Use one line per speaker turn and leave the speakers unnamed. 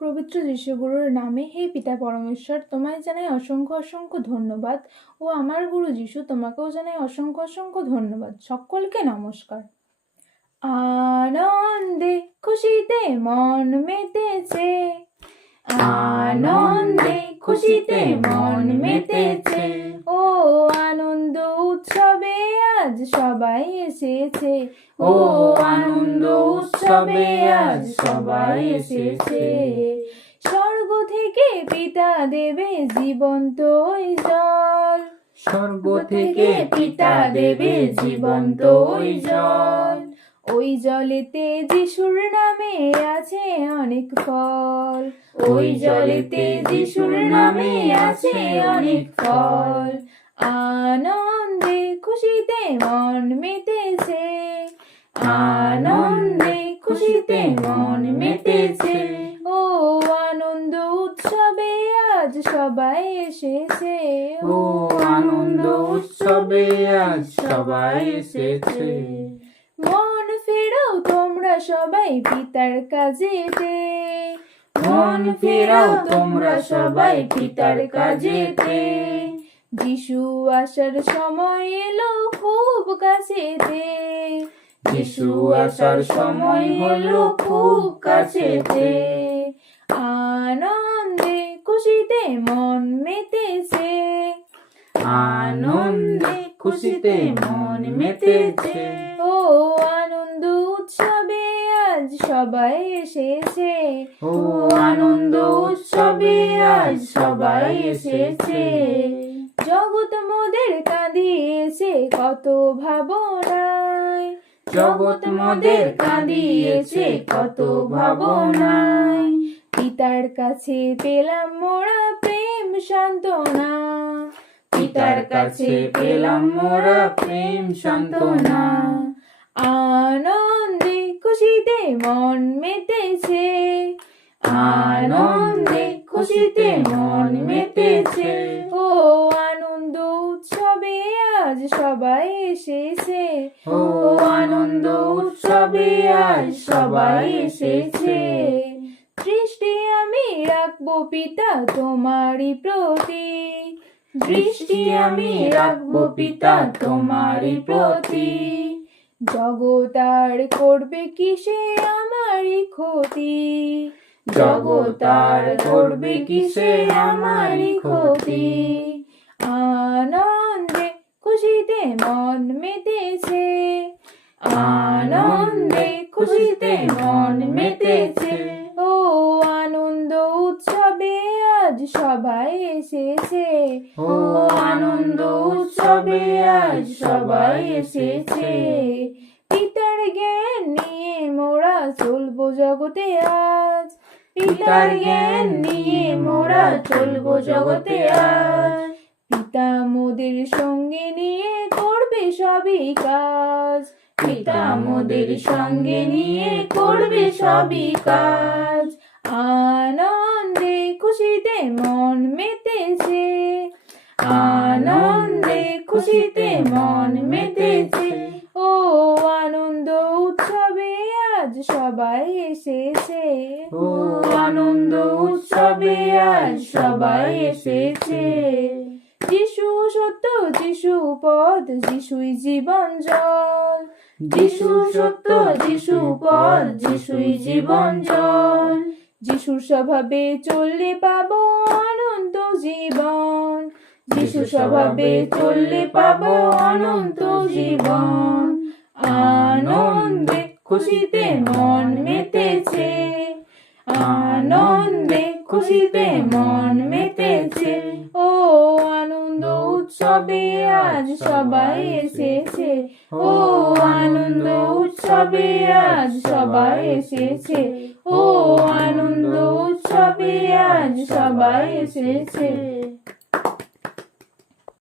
পবিত্র যিশুগুরুর নামে হে পিতা পরমেশ্বর, তোমায় জানাই অসংখ্য অসংখ্য ধন্যবাদ ও আমার গুরু যিশু তোমাকেও জানাই অসংখ্য অসংখ্য ধন্যবাদ। সকলকে নমস্কার। আনন্দে খুশিতে মন মেতেছে। আনন্দে খুশিতে মন মেতেছে। ও আজ সবাই এসেছে। ও আনন্দ উৎসবে আজ সবাই এসেছে। স্বর্গ থেকে পিতা দেবে জীবন্ত জল।
স্বর্গ থেকে পিতা দেবে জীবন্ত ওই জল।
ওই জলেতে যিশুর নামে আছে অনেক ফল।
ওই জলেতে যিশুর নামে আছে অনেক ফল।
আনন্দে মন মেতেছে
আনন্দে খুশিতে মন মেতেছে।
ও আনন্দ উৎসবে আজ সবাই এসেছে।
ও আনন্দ উৎসবে আজ সবাই এসেছে।
মন ফেরাও তোমরা সবাই পিতার কাজেতে।
মন ফেরাও তোমরা সবাই পিতার কাজেতে।
যিশু আসার সময় এলো খুব কাছেতে
যিশু আসার সময় হলো খুব কাছেতে
আনন্দে খুশিতে মন মেতেছে।
আনন্দে খুশিতে মন মেতেছে।
ও আনন্দ উৎসবে আজ সবাই এসেছে।
ও আনন্দ উৎসবে আজ সবাই এসেছে।
জগৎ মোদের কাঁদিয়েছে কত ভাবনায়।
জগৎ মোদের কাঁদিয়েছে কত ভাবনায়।
পিতার কাছে পেলাম মোরা প্রেম সান্ত্বনা।
পিতার কাছে পেলাম মোরা প্রেম সান্ত্বনা।
আনন্দে খুশিতে মন মেতেছে।
আনন্দে খুশিতে মন মেতেছে।
আজ সবাই এসেছে। দৃষ্টি আমি রাখব পিতা তোমারই প্রতি।
দৃষ্টি আমি রাখব পিতা তোমারই প্রতি।
জগৎ আর করবে কিসে আমারই ক্ষতি?
জগৎ আর করবে কিসে আমারই ক্ষতি?
আনন্দে খুশিতে মন মেতেছে।
আনন্দে খুশিতে মন মেতেছে।
ও আনন্দ উৎসবে আজ সবাই এসেছে।
ও আনন্দ উৎসবে আজ সবাই এসেছে।
পিতার জ্ঞান নিয়ে মোরা চলবো জগতে আজ।
পিতার জ্ঞান নিয়ে মোরা চলবো জগতে আজ।
পিতা মোদের সঙ্গে নিয়ে করবে সবই কাজ।
পিতা মোদের সঙ্গে নিয়ে করবে সবই কাজ।
আনন্দে খুশিতে মন মেতেছে।
আনন্দে খুশিতে মন মেতেছে।
ও আনন্দ উৎসবে আজ সবাই এসেছে।
ও আনন্দ উৎসবে আজ সবাই এসেছে।
সত্য যিশু পদ যিশুই জীবন জল।
যিশু সত্য যিশু পদ যিশুই জীবন জল।
যিশুর স্বভাবে চললে পাব অনন্ত জীবন।
যিশু স্বভাবে চললে পাব অনন্ত জীবন। আনন্দে খুশিতে মন মেতেছে। আনন্দে খুশিতে মন মেতেছে।
উৎসবে আজ সবাই এসেছে।
ও আনন্দ উৎসবে আজ সবাই এসেছে। ও আনন্দ উৎসবে আজ সবাই এসেছে।